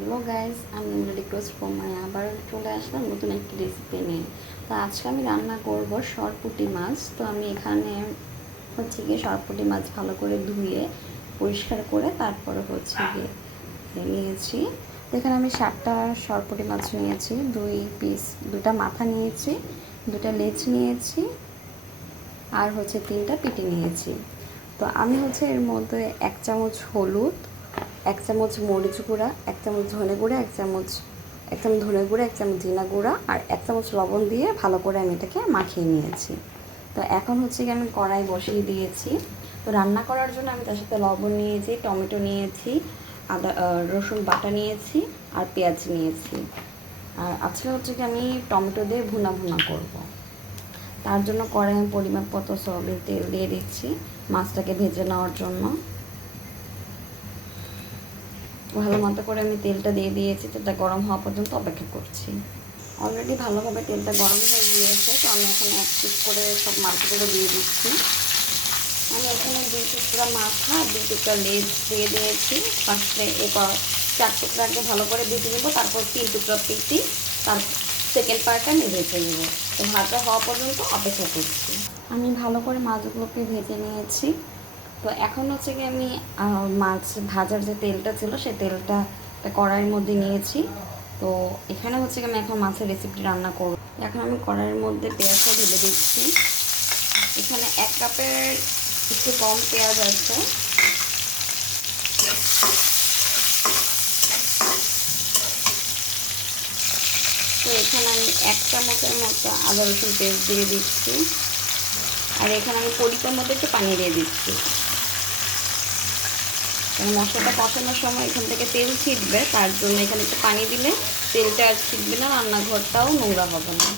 Hello guys, আমি request my আবার চলে আসলাম নতুন একটি রেসিপি নিয়ে। তো আজকে আমি রান্না করব সরপুটি মাছ। তো আমি এখানে হচ্ছে গিয়ে সরপুটি মাছ ভালো করে ধুয়ে, পরিষ্কার করে তারপরে হচ্ছে গিয়ে নিয়েছি। এখানে আমি সাতটা সরপুটি মাছ নিয়েছি, দুই পিস দুটা মাথা নিয়েছি দুটা লেজ নিয়েছি, আর হচ্ছে তিনটা পিটি নিয়েছি। তো আমি হচ্ছে এর মধ্যে এক চামচ হলুদ এক চামচ মরিচ গুঁড়া, এক চামচ ধনে গুঁড়া, এক চামচ এক চামচ ধনে গুঁড়া, এক চামচ জিনা গুঁড়া আর এক চামচ লবণ দিয়ে ভালো করে আমি এটাকে মাখিয়ে নিয়েছি। তো এখন হচ্ছে কি আমি কড়াই বসিয়ে দিয়েছি। তো রান্না করার জন্য আমি তার সাথে লবণ নিয়েছি, টমেটো নিয়েছি, আদা রসুন বাটা নিয়েছি আর পেঁয়াজ নিয়েছি। আর আজকে হচ্ছে কি আমি টমেটো দিয়ে ভুনা ভুনা করব। তার জন্য কড়াই পরিমাপ মতো সয়াবিন তেল দিয়ে দিচ্ছি মাছটাকে ভেজে নেওয়ার জন্য। ভালো মতো করে আমি তেলটা দিয়ে দিয়েছি, তেলটা গরম হওয়া পর্যন্ত অপেক্ষা করছি। অলরেডি ভালোভাবে তেলটা গরম হয়ে গিয়েছে, তো আমি এখন এক পিস করে সব মাছগুলো দিয়ে দিচ্ছি। আমি এখানে দুই টুকরা মাথা, দুই টুকরা লেজ দিয়ে দিয়েছি। ফার্স্টে এ চার টুকরাকে ভালো করে ভেজে নেব, তারপর তিন টুকরা পিটি তার সেকেন্ড পার্টটা আমি ভেজে নেব। তো ভাজা হওয়া পর্যন্ত অপেক্ষা করছি। আমি ভালো করে মাছগুলোকে ভেজে নিয়েছি। তো এখন হচ্ছে কি আমি মাছ, ভাজার যে তেলটা ছিল সেই তেলটা একটা কড়াইয়ের মধ্যে নিয়েছি। তো এখানে হচ্ছে কি আমি এখন মাছের রেসিপি রান্না করব। এখন আমি কড়াইয়ের মধ্যে পেঁয়াজটা ঢেলে দিচ্ছি। এখানে এক কাপের একটু কম পেঁয়াজ আছে। তো এখানে আমি এক চামচের মতো আদা রসুন পেস্ট দিয়ে দিচ্ছি। আর এখানে আমি পরিতার মধ্যে একটু পানি দিয়ে দিচ্ছি। মশলাটা কষানোর সময় এখান থেকে তেল ছিটবে, তার জন্য এখানে একটু পানি দিলে তেলটা আর ছিটবে না, রান্নাঘরটাও নোংরা হবে না।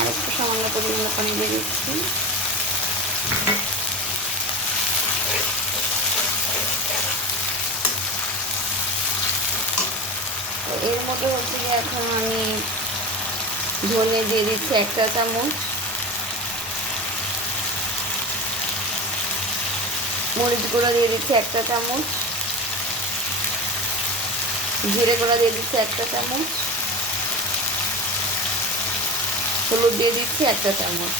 আরেকটু সামান্য পরিমাণে পানি দিয়ে দিচ্ছি এর মধ্যে হচ্ছে যে এখন আমি ধনে দিয়ে দিচ্ছি একটা চামচ। মরিচ গুঁড়ো দিয়ে দিচ্ছি একটা চামচ। জিরে গুঁড়ো দিয়ে দিচ্ছি একটা চামচ। হলুদ দিয়ে দিচ্ছি একটা চামচ।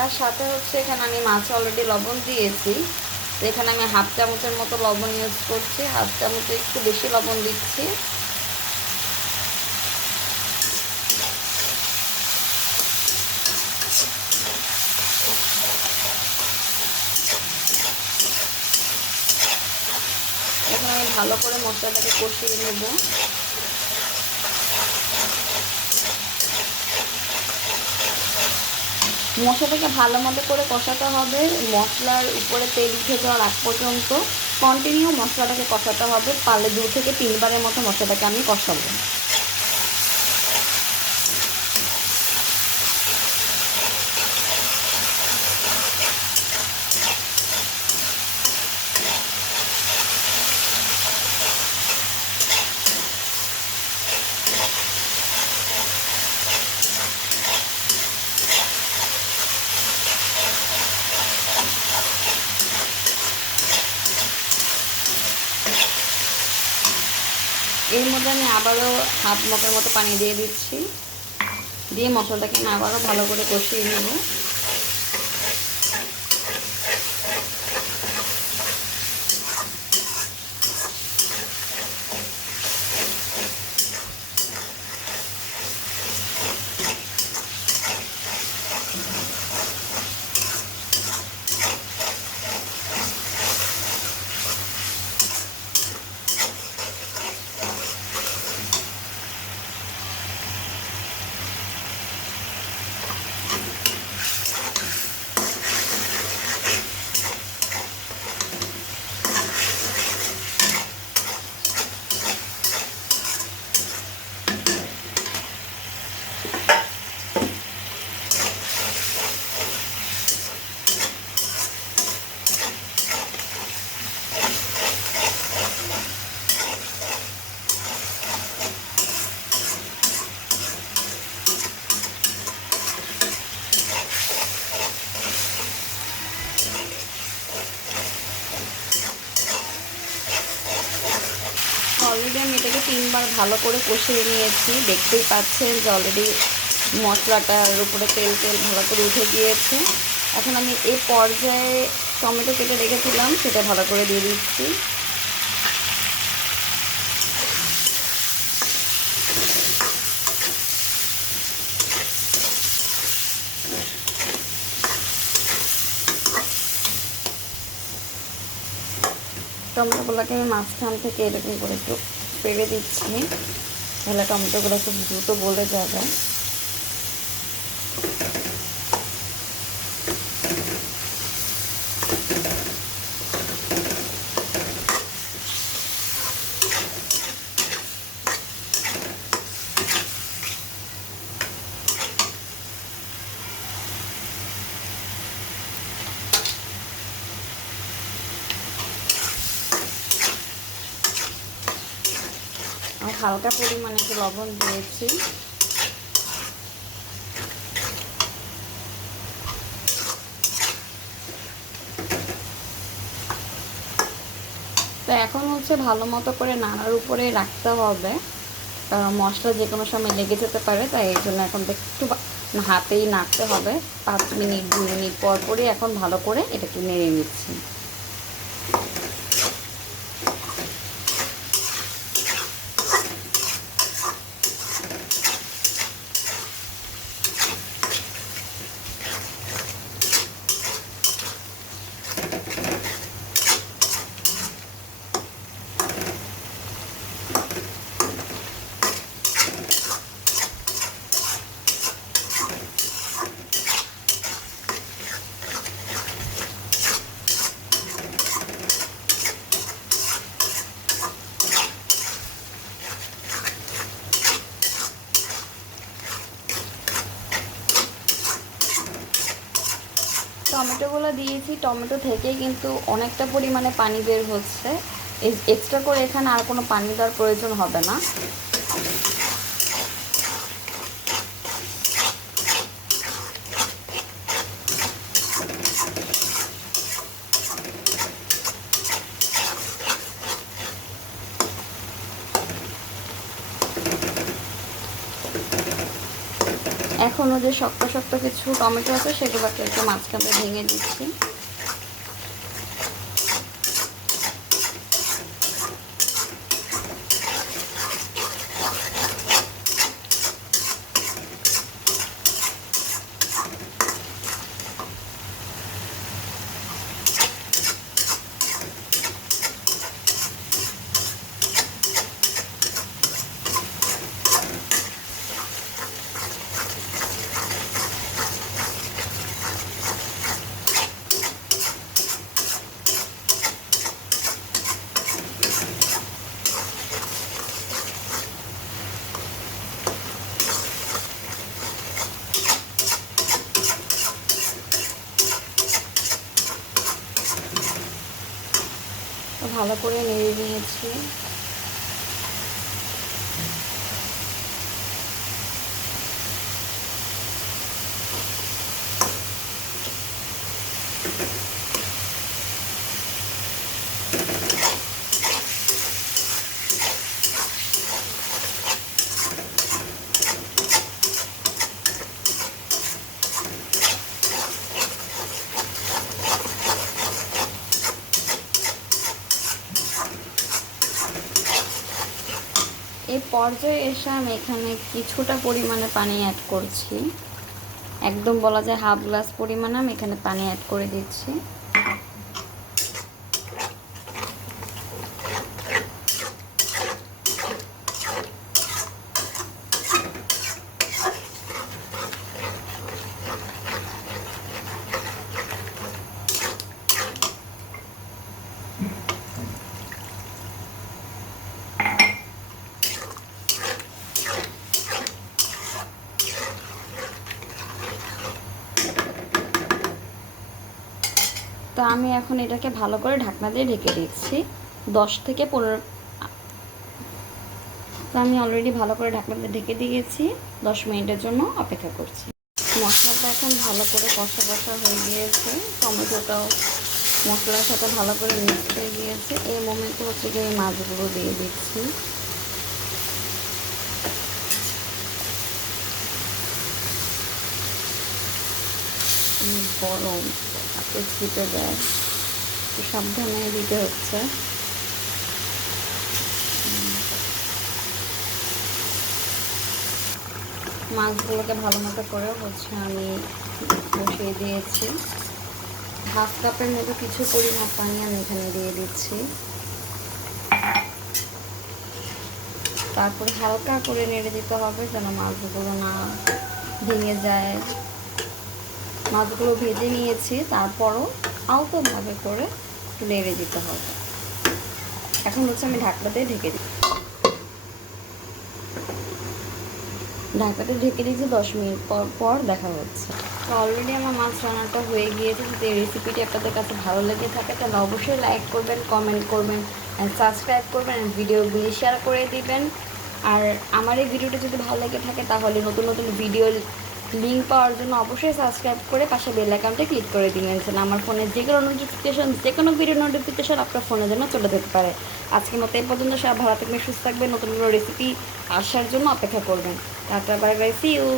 তার সাথে হচ্ছে এখানে আমি মাছ অলরেডি লবণ দিয়েছি। এখানে আমি হাফ চামচের মতো লবণ ইউজ করছি। হাফ চামচে একটু বেশি লবণ দিচ্ছি। এখন আমি ভালো করে মশলাটাকে কষিয়ে নেব। মশলাটাকে ভালো মতো করে কষাতে হবে। মশলার উপরে তেল উঠে যাওয়ার আগ পর্যন্ত কন্টিনিউ মশলাটাকে কষাতে হবে। পারলে দু থেকে তিনবারের মতো মশলাটাকে আমি কষাবো। এর মধ্যে আমি আবারও হাফ মকের মতো পানি দিয়ে দিচ্ছি। দিয়ে মশলাটাকে আবারও ভালো করে কষিয়ে নেব। আমার ভালো করে কষিয়ে নিয়েছি। দেখতেই পাচ্ছেন যে অলরেডি মশলাটার উপরে তেল তেল ভালো করে উঠে গিয়েছে। এখন আমি এই পর্যায়ে টমেটো কেটে রেখেছিলাম, সেটা ভালো করে দিয়ে দিচ্ছি। টমেটো টমেটোগুলোকে আমি মাঝখান থেকে এরকম করে একটু পেরে দিচ্ছি। তাহলে টমেটোগুলো খুব দ্রুত গলে যাবে। আর হালকা পরিমাণে একটু লবণ দিয়েছি। তো এখন হচ্ছে ভালো মতো করে নাড়ার উপরে রাখতে হবে। কারণ মশলা যে কোনো সময় লেগে যেতে পারে, তাই এই জন্য এখন একটু হাতেই নাড়তে হবে। পাঁচ মিনিট, দু মিনিট পর পরই এখন ভালো করে এটাকে নেড়ে নিচ্ছি টমেটোগুলো দিয়েছি টমেটো থেকেই কিন্তু অনেকটা পরিমাণে পানি বের হচ্ছে। এক্সট্রা করে এখানে আর কোনো পানি দেওয়ার প্রয়োজন হবে না। এখনও যে শক্ত শক্ত কিছু টমেটো আছে, সেগুলোকে একটু মাঝখানে ভেঙে দিচ্ছি। ভালো করে নেড়ে নিয়েছি এই পর্যায়ে এসে আমি এখানে কিছুটা পরিমাণে পানি অ্যাড করছি। একদম বলা যায় হাফ গ্লাস পরিমাণে আমি এখানে পানি অ্যাড করে দিচ্ছি। আমি এখন এটাকে ভালো করে ঢাকনা দিয়ে ঢেকে দিচ্ছি। দশ থেকে পনেরো তো আমি অলরেডি ভালো করে ঢাকনা দিয়ে ঢেকে দিয়েছি। দশ মিনিটের জন্য অপেক্ষা করছি। মশলাটা এখন ভালো করে কষা কষা হয়ে গিয়েছে। টমেটোটাও মশলার সাথে ভালো করে মিক্স হয়ে গিয়েছে। এই মোমেন্টে হচ্ছে গিয়ে মাছগুলো দিয়ে দিচ্ছি। গরম এত ছিটে দেয় তো সাবধানে দিতে হচ্ছে। মাছগুলোকে ভালো মতো করে হচ্ছে আমি বসিয়ে দিয়েছি। হাফ কাপের মতো কিছু পরিমাণ পানি আমি এখানে দিয়ে দিচ্ছি। তারপরে হালকা করে নেড়ে দিতে হবে যেন মাছগুলো না ভেঙে যায়। মাছগুলো ভেজে নিয়েছি, তারপরও আলতোভাবে করে একটু নেড়ে দিতে হবে। এখন হচ্ছে আমি ঢাকনাতে ঢেকে দিই। ঢাকাটা ঢেকে দিয়েছি দশ মিনিট পর পর দেখা হচ্ছে। তো অলরেডি আমার মাছ রান্নাটা হয়ে গিয়েছে, যদি এই রেসিপিটি আপনাদের কাছে ভালো লেগে থাকে, তাহলে অবশ্যই লাইক করবেন কমেন্ট করবেন সাবস্ক্রাইব করবেন ভিডিওগুলি শেয়ার করে দিবেন। আর আমার এই ভিডিওটা যদি ভালো লেগে থাকে, তাহলে নতুন নতুন ভিডিও লিঙ্ক পাওয়ার জন্য অবশ্যই সাবস্ক্রাইব করে পাশে বেল অ্যাকাউন্টে ক্লিক করে দিয়েছেন যেন আমার ফোনে যে কোনো নোটিফিকেশন যে কোনো ভিডিও নোটিফিকেশন আপনার ফোনের জন্য চলে যেতে পারে। আজকে মতো এই পর্যন্ত সব ভালো থাকবেন, সুস্থ থাকবে নতুন নতুন রেসিপি আসার জন্য অপেক্ষা করবেন। Tata bye bye see you